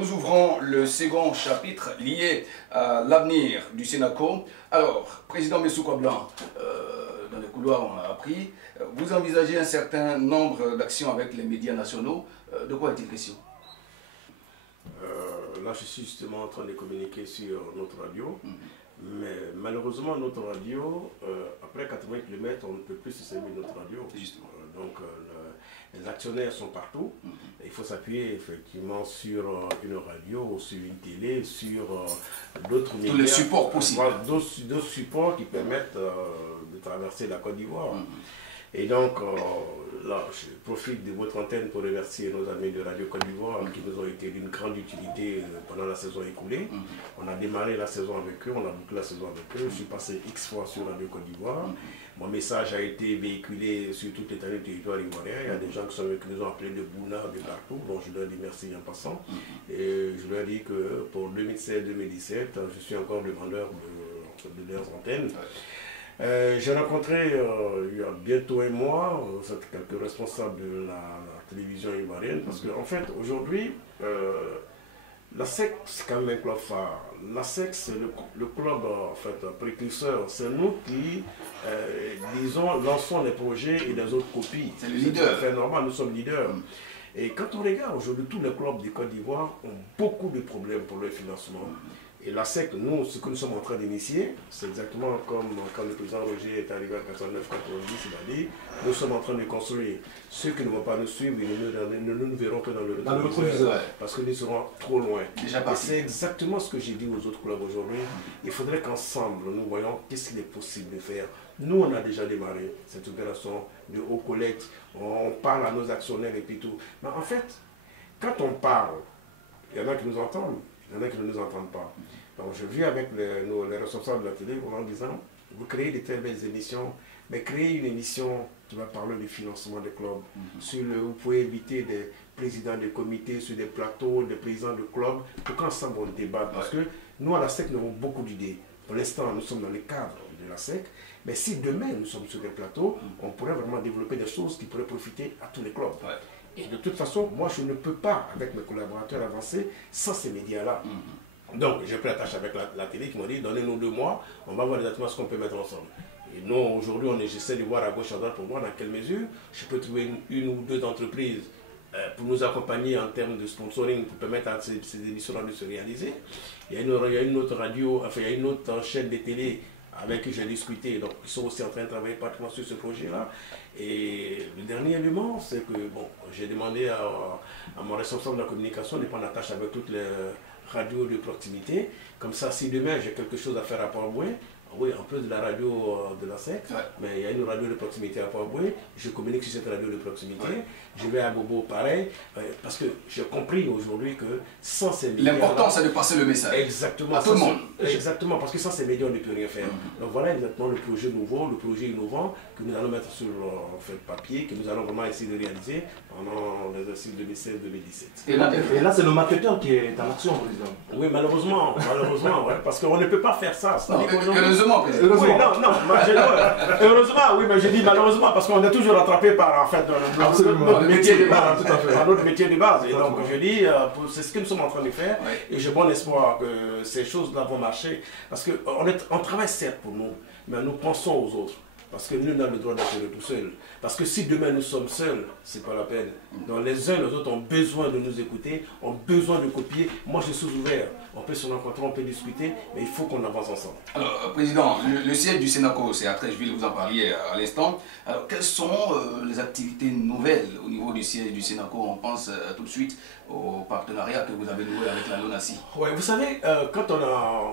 nous ouvrons le second chapitre lié à l'avenir du Sénaco. Alors, Président Messouko Blanc, dans les couloirs, on a appris, vous envisagez un certain nombre d'actions avec les médias nationaux. De quoi est-il question? Là, je suis justement en train de communiquer sur notre radio. Mais malheureusement, notre radio, après 80 km, on ne peut plus se servir de notre radio. Donc, les actionnaires sont partout. Il faut s'appuyer effectivement sur une radio, sur une télé, sur d'autres médias. Tous les supports possibles. D'autres supports qui permettent de traverser la Côte d'Ivoire. Et donc, là, je profite de votre antenne pour remercier nos amis de Radio Côte d'Ivoire qui nous ont été d'une grande utilité pendant la saison écoulée. On a démarré la saison avec eux, on a bouclé la saison avec eux. Je suis passé X fois sur Radio Côte d'Ivoire. Mon message a été véhiculé sur toute l'étendue du territoire ivoirien. Il y a des gens qui nous ont appelés de Bouna, de partout. Donc je leur dis merci en passant. Et je leur dis que pour 2016-2017, je suis encore le vendeur de leurs antennes. J'ai rencontré il y a bientôt un mois quelques responsables de la télévision ivoirienne parce qu'en fait aujourd'hui la SEC c'est quand même un club phare. La SEC c'est le club en fait précurseur, c'est nous qui disons lançons les projets et les autres copient. C'est le leader. C'est normal, nous sommes leaders. Et quand on regarde aujourd'hui tous les clubs de Côte d'Ivoire ont beaucoup de problèmes pour le financement. Et la SEC, nous, ce que nous sommes en train d'initier, c'est exactement comme quand le président Roger est arrivé à 89-90, il a dit, nous sommes en train de construire. Ceux qui ne vont pas nous suivre, ils ne nous verront que dans le rétroviseur, parce que nous serons trop loin. Et c'est exactement ce que j'ai dit aux autres clubs aujourd'hui. Il faudrait qu'ensemble, nous voyons qu'est-ce qu'il est possible de faire. Nous, on a déjà démarré cette opération de haut collecte. On parle à nos actionnaires et puis tout. Mais en fait, quand on parle, il y en a qui nous entendent. Il y en a qui ne nous entendent pas. Donc je vis avec les responsables de la télé en disant, vous créez de telles belles émissions, mais créez une émission qui va parler du financement des clubs. Vous pouvez inviter des présidents de comités sur des plateaux, des présidents de clubs, pour qu'ensemble on débatte. Parce que nous, à la SEC, nous avons beaucoup d'idées. Pour l'instant, nous sommes dans le cadre de la SEC, mais si demain nous sommes sur des plateaux, on pourrait vraiment développer des choses qui pourraient profiter à tous les clubs. Et de toute façon, moi je ne peux pas, avec mes collaborateurs, avancer sans ces médias-là. Donc j'ai pris la tâche avec la télé qui m'a dit, donnez-nous 2 mois, on va voir exactement ce qu'on peut mettre ensemble. Et nous, aujourd'hui, j'essaie de voir à gauche, à droite pour voir dans quelle mesure je peux trouver une ou deux entreprises pour nous accompagner en termes de sponsoring, pour permettre à ces émissions-là de se réaliser. Il y a une autre radio, enfin il y a une autre chaîne de télé avec qui j'ai discuté, donc ils sont aussi en train de travailler pratiquement sur ce projet-là. Et le dernier élément, c'est que bon, j'ai demandé à mon responsable de la communication de prendre la tâche avec toutes les radios de proximité. Comme ça, si demain j'ai quelque chose à faire à Port-Boué, oui, en plus de la radio de la SEC, mais il y a une radio de proximité à Port-Boué, je communique sur cette radio de proximité, je vais à Bobo pareil, parce que j'ai compris aujourd'hui que sans ces médias... L'important c'est de passer le message exactement, à tout le monde. Exactement, parce que sans ces médias on ne peut rien faire. Donc voilà exactement le projet nouveau, le projet innovant que nous allons mettre sur papier, que nous allons vraiment essayer de réaliser pendant l'exercice 2016-2017. Et là c'est le marketeur qui est en action, président. Oui, malheureusement, ouais, parce qu'on ne peut pas faire ça. Heureusement, président. Oui, heureusement, oui, mais je dis malheureusement parce qu'on est toujours rattrapé par en fait notre métier de base, par notre métier de base. Et donc je dis, c'est ce que nous sommes en train de faire, et j'ai bon espoir que ces choses-là vont marcher, parce qu'on travaille certes pour nous, mais nous pensons aux autres. Parce que nous, on a le droit d'être tout seul. Parce que si demain nous sommes seuls, c'est pas la peine. Donc les uns et les autres ont besoin de nous écouter, ont besoin de copier. Moi, je suis ouvert. On peut se rencontrer, on peut discuter, mais il faut qu'on avance ensemble. Alors, Président, le siège du Sénaco, c'est à Treichville, vous en parliez à l'instant. Alors, quelles sont les activités nouvelles au niveau du siège du Sénaco? On pense tout de suite au partenariat que vous avez noué avec la LONASI. Oui, vous savez, quand on a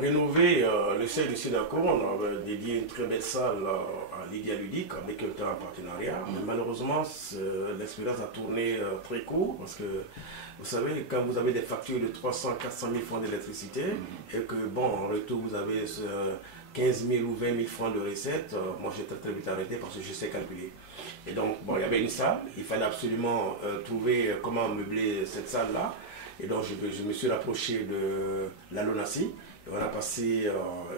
rénové le siège du Sénaco, on avait dédié une très belle salle à Lydia Ludique avec un temps en partenariat. Mais malheureusement, l'expérience a tourné très court parce que vous savez, quand vous avez des factures de 300 400 000 francs d'électricité et que bon, en retour vous avez 15 000 ou 20 000 francs de recettes, moi j'ai très vite arrêté parce que je sais calculer. Et donc, bon, il y avait une salle, il fallait absolument trouver comment meubler cette salle-là. Et donc je me suis rapproché de la LONASI. On a passé,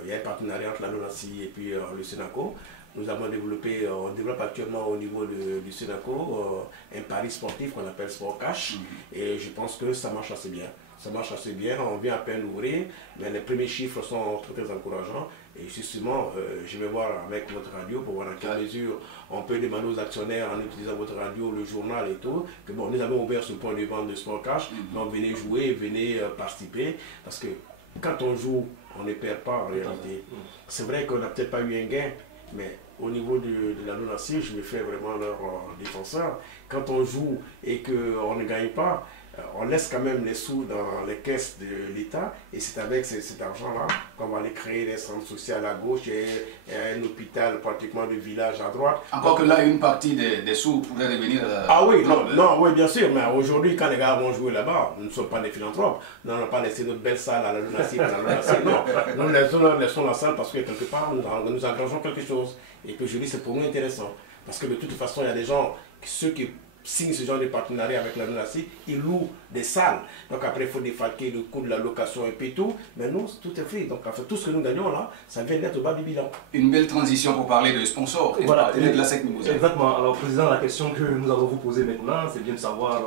il y a un partenariat entre la LONASI et puis le Sénaco. Nous avons développé, on développe actuellement au niveau du Sénaco un pari sportif qu'on appelle Sport Cash. Et je pense que ça marche assez bien. Ça marche assez bien, on vient à peine d'ouvrir, mais les premiers chiffres sont très, très encourageants. Et justement, je vais voir avec votre radio pour voir dans quelle mesure on peut demander aux actionnaires en utilisant votre radio, le journal et tout, que bon, nous avons ouvert ce point de vente de Sport Cash, donc venez jouer, venez participer, parce que quand on joue, on ne perd pas en réalité. C'est vrai qu'on n'a peut-être pas eu un gain, mais au niveau de la non-assis, je me fais vraiment leur défenseur. Quand on joue et qu'on ne gagne pas, on laisse quand même les sous dans les caisses de l'État et c'est avec cet argent-là qu'on va aller créer des centres sociaux à gauche et un hôpital pratiquement de village à droite. Encore que là, une partie des sous pourrait revenir à... Ah oui, non, oui, bien sûr, mais aujourd'hui, quand les gars vont jouer là-bas, nous ne sommes pas des philanthropes. Nous n'allons pas laisser notre belle salle à la Lunassi, non. Nous laissons la salle parce que quelque part, nous engageons quelque chose. Et puis je dis, c'est pour nous intéressant. Parce que de toute façon, il y a des gens, ceux qui signent ce genre de partenariat avec la Lunassi, ils louent des salles. Donc après, il faut défalquer le coût de la location et puis tout. Mais nous, tout est free. Donc en fait, tout ce que nous gagnons là, ça vient d'être au bas du bilan. Une belle transition pour parler de sponsors et voilà, de la SEC Mimouza. Exactement. Alors, Président, la question que nous allons vous poser maintenant, c'est bien de savoir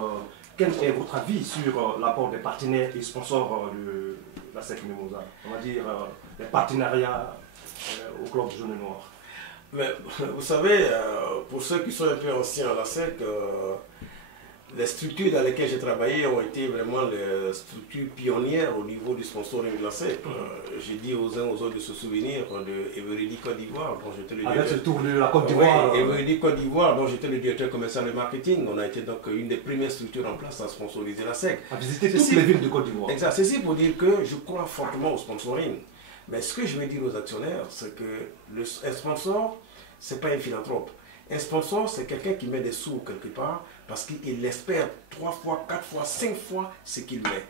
quel est votre avis sur l'apport des partenaires et sponsors de la SEC Mimouza. On va dire les partenariats au club jaune et noir. Mais vous savez, pour ceux qui sont un peu anciens à la SEC, les structures dans lesquelles j'ai travaillé ont été vraiment les structures pionnières au niveau du sponsoring de la SEC. J'ai dit aux uns aux autres de se souvenir de Everidi Côte d'Ivoire, dont j'étais le directeur. Avec ce tour de la Côte d'Ivoire. Oui, Everidi Côte d'Ivoire, dont j'étais le directeur commercial de marketing. On a été donc une des premières structures en place à sponsoriser la SEC. À visiter toutes les villes de Côte d'Ivoire. Exact. Ceci pour dire que je crois fortement au sponsoring. Mais ce que je veux dire aux actionnaires, c'est que un sponsor, ce n'est pas un philanthrope. Un sponsor, c'est quelqu'un qui met des sous quelque part parce qu'il espère 3 fois, 4 fois, 5 fois ce qu'il met.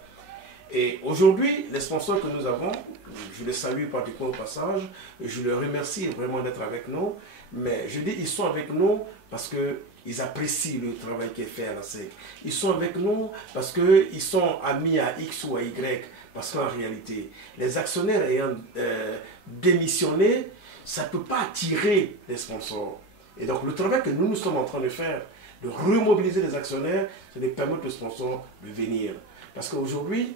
Et aujourd'hui, les sponsors que nous avons, je les salue particulièrement au passage, je les remercie vraiment d'être avec nous, mais je dis ils sont avec nous parce qu'ils apprécient le travail qui est fait à la SEC. Ils sont avec nous parce qu'ils sont amis à X ou à Y, parce qu'en réalité, les actionnaires ayant démissionné, ça ne peut pas attirer les sponsors. Et donc le travail que nous sommes en train de faire, de remobiliser les actionnaires, c'est de permettre aux sponsors de venir. Parce qu'aujourd'hui,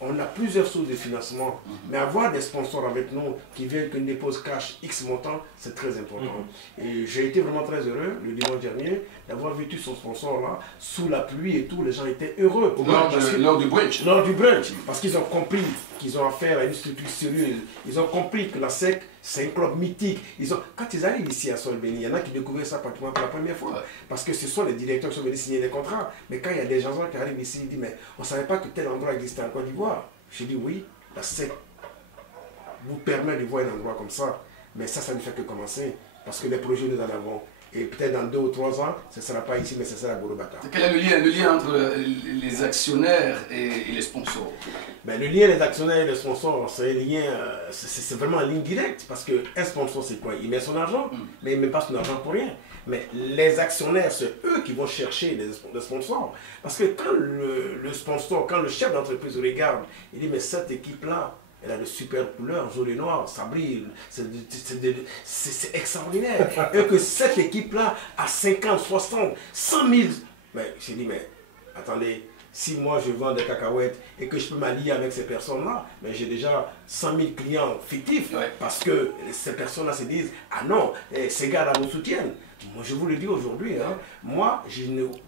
on a plusieurs sources de financement, mais avoir des sponsors avec nous qui viennent que nous déposent cash X montant, c'est très important. Et j'ai été vraiment très heureux le dimanche dernier d'avoir vu tous son sponsor là, sous la pluie et tout, les gens étaient heureux. Lors du brunch. Lors du brunch, parce qu'ils ont compris qu'ils ont affaire à une structure sérieuse. Ils ont compris que la SEC, c'est un club mythique. Quand ils arrivent ici à Solbeni, il y en a qui découvraient ça pratiquement pour la première fois. Parce que ce sont les directeurs qui sont venus signer des contrats. Mais quand il y a des gens qui arrivent ici, ils disent, mais on ne savait pas que tel endroit existait en Côte d'Ivoire. J'ai dit, oui, la SEC vous permet de voir un endroit comme ça. Mais ça ne fait que commencer. Parce que les projets, nous en avons. Et peut-être dans 2 ou 3 ans, ce ne sera pas ici, mais ce sera à Gorobata. Quel est le lien entre les actionnaires et les sponsors? Ben, le lien des actionnaires et des sponsors, c'est un lien, c'est vraiment une ligne directe. Parce qu'un sponsor, c'est quoi? Il met son argent, mais il ne met pas son argent pour rien. Mais les actionnaires, c'est eux qui vont chercher des sponsors. Parce que quand le sponsor, quand le chef d'entreprise regarde, il dit, mais cette équipe-là, elle a de super couleurs, jaune et noir, ça brille, c'est extraordinaire. Et que cette équipe-là a 50, 60, 100 000. Mais j'ai dit, mais attendez, si moi je vends des cacahuètes et que je peux m'allier avec ces personnes-là, mais j'ai déjà 100 000 clients fictifs. Parce que ces personnes-là se disent, ah non, ces gars-là nous soutiennent. Moi, je vous le dis aujourd'hui, hein, moi,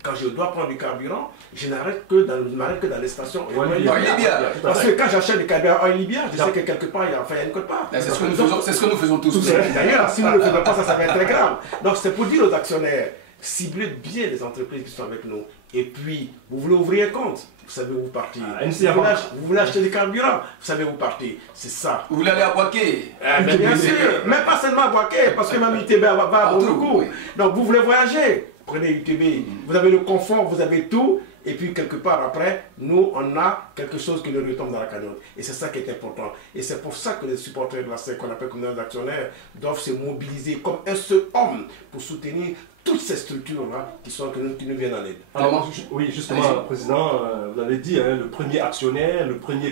quand je dois prendre du carburant, je n'arrête que dans les stations Libya. Parce que quand j'achète du carburant en Libya, je sais que quelque part, il y a une cote-part. C'est ce que nous faisons tous. D'ailleurs, si nous ne le faisons pas, ça va être très grave. Donc, c'est pour dire aux actionnaires, ciblez bien les entreprises qui sont avec nous. Et puis, vous voulez ouvrir un compte, vous savez où partir. Vous voulez acheter du carburant, vous savez où partir. C'est ça. Vous voulez aller à Boaké? Bien sûr, mais pas seulement à Boaké, parce que même UTB va à beaucoup. Donc, vous voulez voyager, prenez UTB. Vous avez le confort, vous avez tout. Et puis, quelque part après, nous, on a quelque chose qui nous retombe dans la cagnotte. Et c'est ça qui est important. Et c'est pour ça que les supporters de la SEC, qu'on appelle comme des actionnaires, doivent se mobiliser comme un seul homme pour soutenir toutes ces structures-là qui nous viennent en aide. Alors, oui, justement, Président, vous avez dit, hein, le premier actionnaire, le premier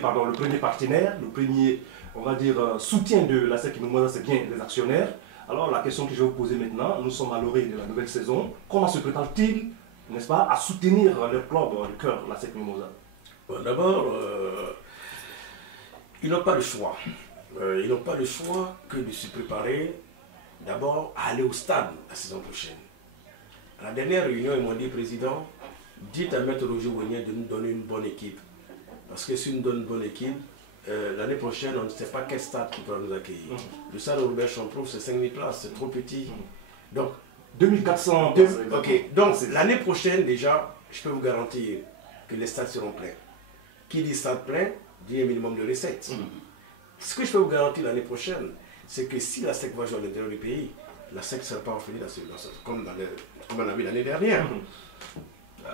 partenaire, le premier, on va dire, soutien de la SEC Mimouza, c'est bien les actionnaires. Alors la question que je vais vous poser maintenant, nous sommes à l'orée de la nouvelle saison. Comment se prépare-t-il, n'est-ce pas, à soutenir le club du cœur, la SEC Mimosa? Bon, d'abord, ils n'ont pas le choix. Ils n'ont pas le choix que de se préparer d'abord à aller au stade la saison prochaine. À la dernière réunion, ils m'ont dit, président, dites à Maître Roger Ouagnier de nous donner une bonne équipe. Parce que si nous donnons une bonne équipe, l'année prochaine, on ne sait pas quel stade qui va nous accueillir. Le stade Robert Champroux, c'est 5000 places, c'est trop petit. Donc, 2400. Ok, donc l'année prochaine, déjà, je peux vous garantir que les stades seront pleins. Qui dit stade plein, dit un minimum de recettes. Ce que je peux vous garantir l'année prochaine, c'est que si la SEC va jouer à l'intérieur du pays, la SEC ne sera pas orpheline comme on a vu l'année dernière.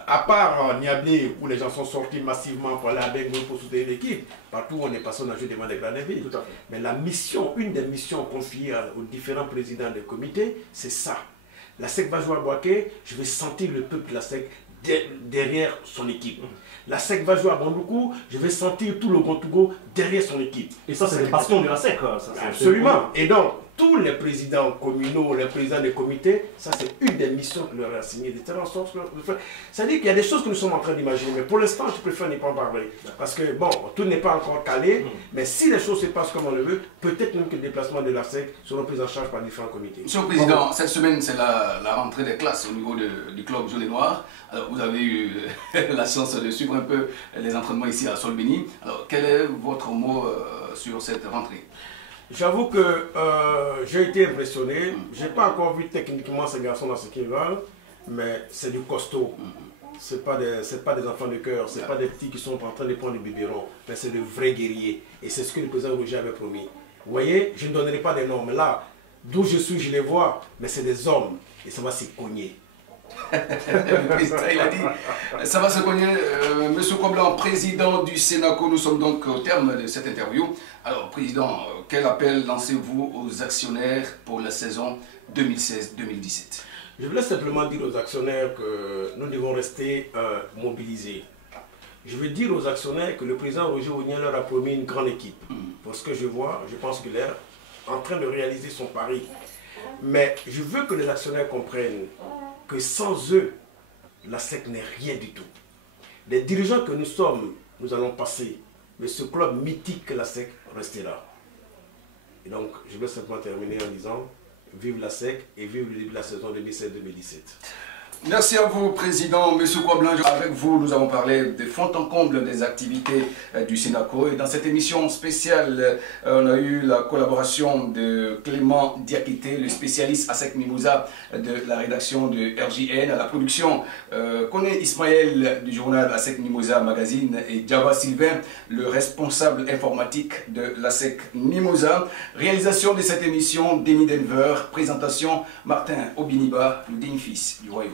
À part Niablé, où les gens sont sortis massivement pour aller avec nous pour soutenir l'équipe, partout où on est passé, on a joué devant des grandes villes. Mais la mission, une des missions confiées aux différents présidents des comités, c'est ça. La SEC va jouer à Boaké, je vais sentir le peuple de la SEC derrière son équipe. La SEC va jouer à Bandoukou, je vais sentir tout le Gontougo derrière son équipe. Et ça, c'est les bastions de la SEC. Absolument. Et donc, tous les présidents communaux, les présidents des comités, ça c'est une des missions que leur a assignées, de faire en sorte de faire. C'est-à-dire qu'il y a des choses que nous sommes en train d'imaginer, mais pour l'instant, je préfère n'y pas en parler. Parce que, bon, tout n'est pas encore calé, mais si les choses se passent comme on le veut, peut-être même que le déplacement de la SEC seront pris en charge par différents comités. Monsieur le Président, cette semaine, c'est la rentrée des classes au niveau du club jaune et noir. Alors, vous avez eu la chance de suivre un peu les entraînements ici à Solbeni. Alors, quel est votre mot sur cette rentrée? J'avoue que j'ai été impressionné. Je n'ai pas encore vu techniquement ces garçons dans ce qu'ils veulent, mais c'est du costaud. Ce n'est pas des enfants de cœur, ce n'est pas des petits qui sont en train de prendre du biberon, mais c'est de vrais guerriers. Et c'est ce que le président Roger avait promis. Vous voyez, je ne donnerai pas des noms, mais là, d'où je suis, je les vois, mais c'est des hommes et ça va s'y cogner. Le président, il a dit, ça va se cogner. Monsieur Koblan, président du Sénaco, nous sommes donc au terme de cette interview. Alors, président, quel appel lancez-vous aux actionnaires pour la saison 2016-2017? Je voulais simplement dire aux actionnaires que nous devons rester mobilisés. Je veux dire aux actionnaires que le président Roger Ouagnier leur a promis une grande équipe. Pour ce que je vois, je pense qu'il est en train de réaliser son pari. Mais je veux que les actionnaires comprennent que sans eux, la SEC n'est rien du tout. Les dirigeants que nous sommes, nous allons passer, mais ce club mythique que la SEC restera. Et donc, je vais simplement terminer en disant, vive la SEC et vive le début de la saison 2016-2017. Merci à vous, Président. Monsieur Koblan, avec vous, nous avons parlé de fond en comble des activités du Sénaco. Et dans cette émission spéciale, on a eu la collaboration de Clément Diakité, le spécialiste ASEC Mimosa de la rédaction de RJN. À la production, Koné Ismaël du journal ASEC Mimosa Magazine et Java Sylvain, le responsable informatique de l'ASEC Mimosa. Réalisation de cette émission, Demi Denver. Présentation, Martin Obiniba, le digne fils du royaume.